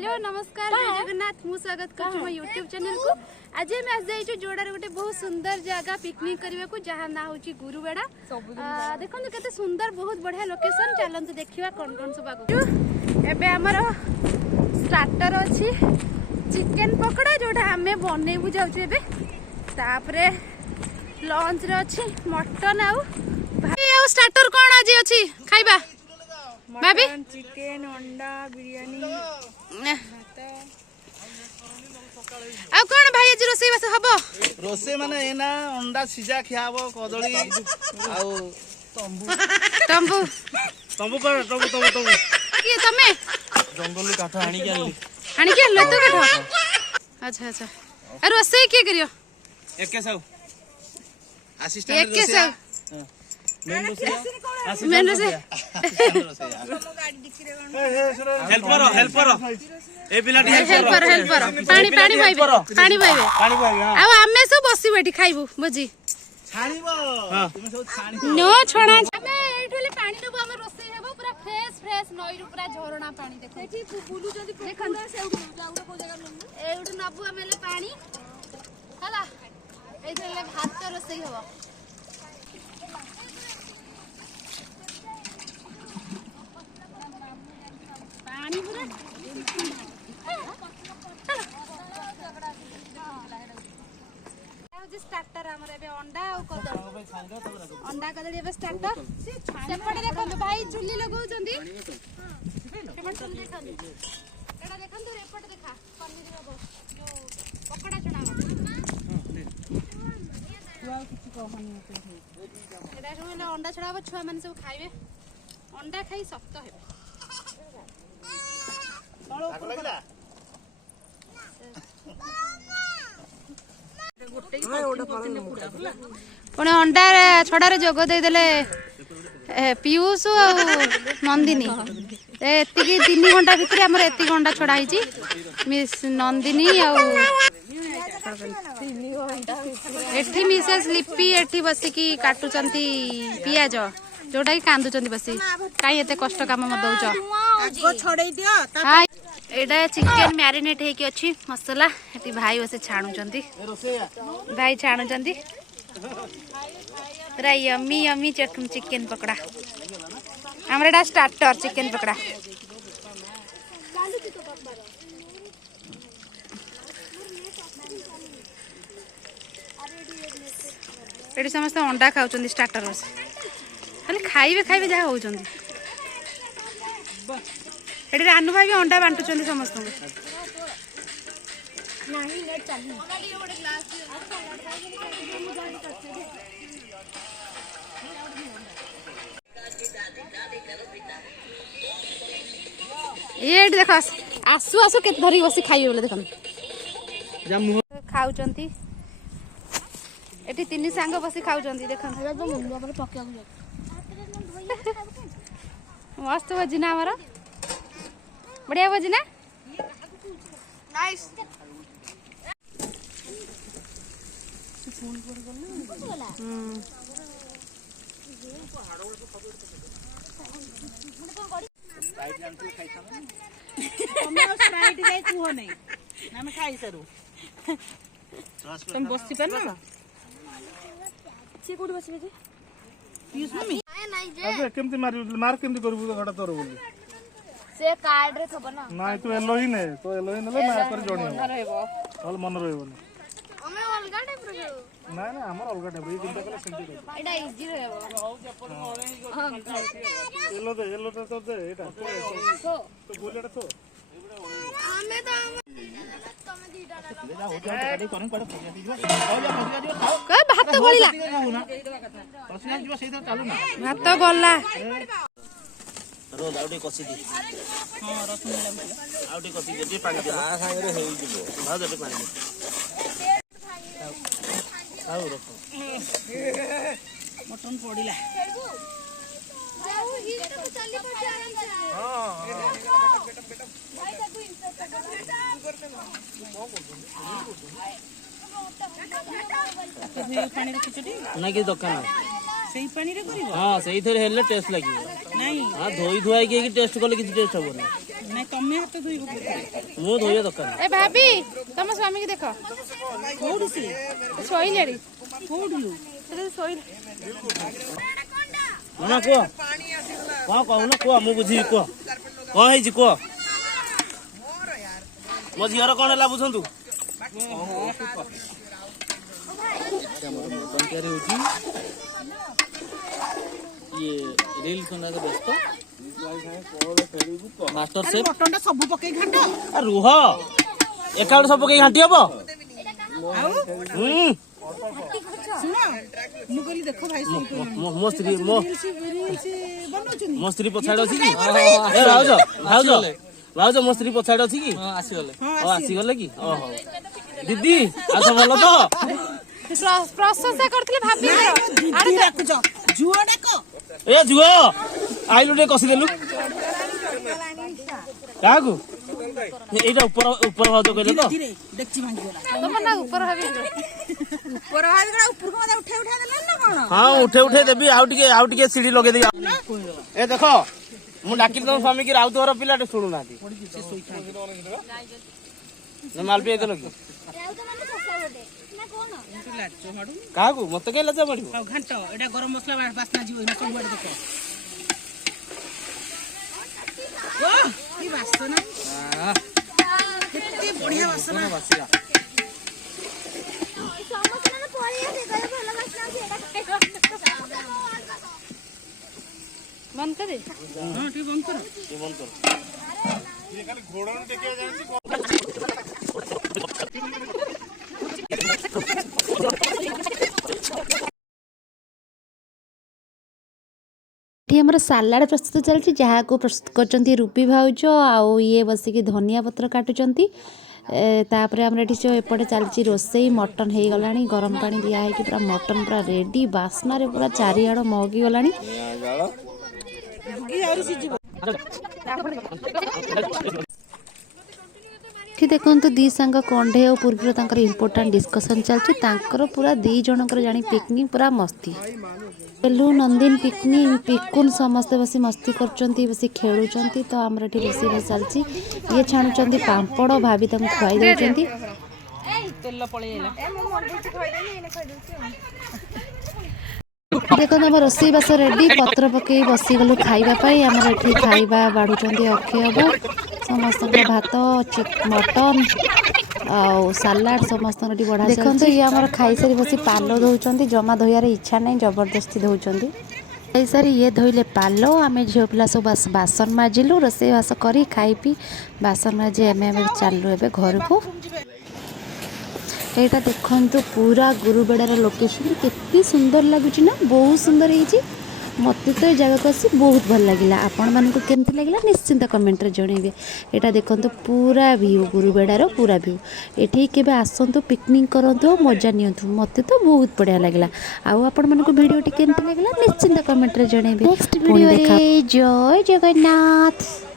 Hello नमस्कार जय जगन्नाथ मु स्वागत कर मो YouTube चैनल को। आज हम आज जाइछु जोड़ार गोटे बहुत सुंदर जगह पिकनिक करबा को जहां ना होची गुरुबेड़ा। देखो केते सुंदर बहुत बढ़िया लोकेशन चलंतु देखिबा कोन कोन सब आगु। एबे हमर स्टार्टर अछि चिकन पकोड़ा जोटा हमें बनेबु जाउछु एबे। तापरे लंच रे अछि मटन आउ भाई आउ स्टार्टर कोन आज अछि खाइबा भाभी चिकन अंडा बिरयानी आ कोन भाई आज रोसई बस हबो रोसे माने एना अंडा सिजा खियाबो कदली आउ तंबू तंबू तंबू कर तंबू की तमे जंगल काठ आनी के लो तो काठ। अच्छा अच्छा आ रोसई के करियो एके सब असिस्टेंट रोसे मेन रोसे हेल्पर ए पिलाटी हेल्पर पानी पाइबे आ हमें सब बसी बैठी खाइबू बुझी छाणीबो तुमे सब छाणी नो छोड़ा हमें एठले पानी देबो हम रोसई हेबो पूरा फ्रेश नई रु पूरा झरना पानी देखो एठी बुलु जदी देखन से जाउडा को जगह एउड नबु हमेले पानी हला एठले भात रोसई हेबो पानी पूरा स्टार्टर हमर एबे अंडा और कदली अंडा कदली एबे स्टार्टर सेपटे देखो भाई चुल्ली लगाउ जंदी सेपटे चुल्ली देखंदी एडा देखंदु रेपट देखा पनीर लगो जो पकोड़ा छना छुआ किछि कहनी एडा सब अंडा छडाबो छुआ माने सब खाइबे अंडा खाई सख्त हेबे पुणे अंडा छड़ारे जोग देदेले पीयूष नंदिनी एति 3 घंटा भितर हमर एति घंटा छड़ा हिची मिस नंदिनी एठी मिसेस लिपि एठी बसिकी काटुचंती पियाज जोटा कि कांदुचंती बसी काई एते कष्ट काम म दउच आगो छड़ै दियो हां एडा चिकन मैरिनेट हे कि अछि मसाला एटी भाई बसे छाणुचंती भाई छाणुचंती पूरा यम्मी यम्मी चिकन पकोड़ा हमरा एडा स्टार्टर चिकन पकोड़ा एटी समस्त अंडा खाउचंती स्टार्टर बसे खाली खाइबे जहाँ होउचंती एटी रानू भाई भी अंडा बांटुचंती समस्त ये देख आसु आसु के धरी बसी खाइबे बोले देखन खाउचंती एटी 3 सांग बसी खाउचंती देखन मस्त भजी ना हमारा बढ़िया भजी ना नाइस स्प्राइट जाई कुहो नै हम खाई सरू तुम बसि पर ना से कोडी बसबे जे पीयूष मम्मी अबे केमती मार केमती करबू तो घटा तोर बोली से कार्ड रे थब ना नाइ तू एलो ही ने तो एलो ही नले ना पर जोणी रहबो हल मन रहबो हमें अलगा टाइप रे ना ना हमर अलगा टाइप ई चिंता कले सेंटी कर एडा इजी रहबो एलो तो दे एटा तो बोलेटा तो हमें तो भात गलिला भात गला रोज आउटे कसी दी हां रसुन आउटे कसी दे पानी दे आ संगे रे हेई दिबो भाव दे पानी आउ रखो मटन पड़िला जाऊ ही तो चली पड़े आराम से हां भाई देखो पानी रे खिचड़ी ना कि दुकान सेही पानी रे करिवो हां सेही थरे हेले टेस्ट लागिवो नहीं हां धोई धुआई के टेस्ट करले किछ टेस्ट होबो ना ନାଇଁ ତମେ ହାତ ଧୋଇବ ମୁଁ ଧୋଇବା ଦରକାର ए भाभी तम स्वामी की देख କୋଉଠି ସେ ଶୋଇଲେଣି କୋଉଠି ଲୋ? ଶୋଇଲେ ନା କୁହ କଣ କହୁନ କୁହ ମୁଁ ବୁଝିବି କୁହ କଣ ହେଇଛି କୁହ ମୋ ଝିଅର କଣ ହେଲା ବୁଝନ୍ତୁ ମାଷ୍ଟର ଆରେ ସେଫ୍ ମଟନଟା ସବୁ ପକେଇ ଘାଣ୍ଟ ରୁହ ଏକା ଗୋଟେ ସବୁ ପକେଇ ଘାଣ୍ଟି ହବ ଆଉ ହୁଁ ଶୁଣ ମୁଁ କହିଲି ଦେଖ ଭାଇ ମୋ ସ୍ତ୍ରୀ ରିଲ୍ସ ବନଉଛନ୍ତି ମୋ ସ୍ତ୍ରୀ ପଛାଡେ ଅଛି କି ଏ ଭାଉଜ ଭାଉଜ ଭାଉଜ ମୋ ସ୍ତ୍ରୀ ପଛାଡେ ଅଛି କି ଆସିଗଲେ ଆସିଗଲେ କି ଓହୋ ଦିଦି ଆଉ ସବୁ ଭଲ ତ ପ୍ରଶଂସା କରିଥିଲେ ଭାବି ଦିଦି ଡାକୁଛ ଝୁଅ ଡାକ ଏ ଝୁଅ ଆଇଲୁ ଟିକେ କଷିଦେଲୁ କାହାକୁ ଏଇଟା ଉପର ଉପର ଭାଉଜ କହିଲେ ତ ଧୀରେ ଡେକ୍ଚି ଭାଙ୍ଗିଗଲା ତମ ନା ଉପର ଭାବି ଉପର ଭାଗଟା ଉପରକୁ ମତେ ଉଠେଇ ଉଠେଇ ଦେଲେନି ନା କଣ ହଁ ଉଠେଇ ଦେବି ଆଉ ଟିକେ ସିଡି ଲଗେଇଦେବି ଏ ଦେଖ ମୁଁ ଡାକିଲି ତମ ସ୍ୱାମୀ କି ରାଉତ ଘର ପିଲାଟେ ଶୁଣୁନାହାନ୍ତି ମାଲ ପିଇଦେଲ କି ଲାଜ ମାଡୁ କାହାକୁ ମତେ କାହିଁ ଲାଜ ମାଡିବ ଆଉ ଘାଣ୍ଟ ଏଟା ଗରମ ମସଲା ବାସ୍ନା ଯିବ ଏଇନା ସବୁଆଡେ ଦେଖ ଓ କି ବାସନା କେତେ ବଢିଆ ବାସନା ବନ୍ଦ କରି ହଁ ଟିକେ ବନ୍ଦ କର ଏଠି ଆମର ସାଲାଡ଼ ପ୍ରସ୍ତୁତ ଚାଲିଛି ଯାହାକୁ ପ୍ରସ୍ତୁତ କରିଛନ୍ତି ରୁପି ଭାଉଜ ଆଉ ଇଏ ବସିକି ଧନିଆ ପତ୍ର କାଟୁଛନ୍ତି ତାପରେ ଆମର ଏଠି ଯେଉଁ ଏପଟେ ଚାଲିଛି ରୋଷେଇ ମଟନ ହେଇଗଲାଣି ଗରମ ପାଣି ଦିଆ ହେଇକି ପୁରା ମଟନ ପୁରା ରେଡ଼ି ବାସ୍ନାରେ ପୁରା ଚାରିଆଡ଼ ମହକି ଗଲାଣି ଏଠି ଦେଖନ୍ତୁ ଦି ସାଙ୍ଗ କଣ୍ଢେଇ ଆଉ ପୂର୍ବରୁ ତାଙ୍କର ଇମ୍ପୋର୍ଟାଣ୍ଟ ଡିସ୍କସନ୍ ଚାଲିଛି ତାଙ୍କର ପୁରା ଦି ଜଣଙ୍କର ଜାଣି ପିକନିକ୍ ପୁରା ମସ୍ତି ହେଲୁ ନନ୍ଦିନ ପିକନିକ୍ ପିକୁନ ସମସ୍ତେ ବସି ମସ୍ତି କରୁଛନ୍ତି ବସି ଖେଳୁଛନ୍ତି ତ ଆମର ଏଠି ରୋଷେଇ ଚାଲିଛି ଇଏ ଛାଣୁଛନ୍ତି ପାମ୍ପଡ଼ ଭାବି ତାଙ୍କୁ ଖୁଆଇ ଦେଉଛନ୍ତି ତେଲ ପଳେଇଲା ଦେଖନ୍ତୁ ଆମ ରୋଷେଇବାସ ରେଡ଼ି ପତ୍ର ପକେଇ ବସିଗଲୁ ଖାଇବା ପାଇଁ ଆମର ଏଠି ଖାଇବା ବାଢ଼ୁଛନ୍ତି ଅକ୍ଷୟ ବାବୁ ସମସ୍ତଙ୍କର ଭାତ ମଟନ ଆଉ ସାଲାଡ଼ ସମସ୍ତଙ୍କର ଏଠି ବଢ଼ା ଦେଖନ୍ତୁ ଇଏ ଆମର ଖାଇସାରି ବସି ପାଲ ଧୋଉଛନ୍ତି ଜମା ଧୋଇବାର ଇଚ୍ଛା ନାହିଁ ଜବରଦସ୍ତି ଧୋଉଛନ୍ତି ଖାଇସାରି ଇଏ ଧୋଇଲେ ପାଲ ଆମେ ଝିଅ ପିଲା ସବୁ ବାସନ ମାଜିଲୁ ରୋଷେଇବାସ କରି ଖାଇ ପିଇ ବାସନ ମାଜି ଆମେ ଚାଲିଲୁ ଏବେ ଘରକୁ ଏଇଟା ଦେଖନ୍ତୁ ପୁରା ଗୁରୁବେଡ଼ାର ଲୋକେସନ୍ କେତେ ସୁନ୍ଦର ଲାଗୁଛି ନା ବହୁତ ସୁନ୍ଦର ହେଇଛି ମୋତେ ତ ଏ ଜାଗାକୁ ଆସି ବହୁତ ଭଲ ଲାଗିଲା ଆପଣମାନଙ୍କୁ କେମିତି ଲାଗିଲା ନିଶ୍ଚିନ୍ତ କମେଣ୍ଟରେ ଜଣାଇବେ ଏଇଟା ଦେଖନ୍ତୁ ପୁରା ଭିଉ ଗୁରୁବେଡ଼ାର ପୁରା ଭିଉ ଏଠି କେବେ ଆସନ୍ତୁ ପିକନିକ୍ କରନ୍ତୁ ଆଉ ମଜା ନିଅନ୍ତୁ ମୋତେ ତ ବହୁତ ବଢ଼ିଆ ଲାଗିଲା ଆଉ ଆପଣମାନଙ୍କୁ ଭିଡ଼ିଓଟି କେମିତି ଲାଗିଲା ନିଶ୍ଚିନ୍ତ କମେଣ୍ଟରେ ଜଣାଇବେ ନେକ୍ସଟ ଭିଡ଼ିଓରେ ଜୟ ଜଗନ୍ନାଥ।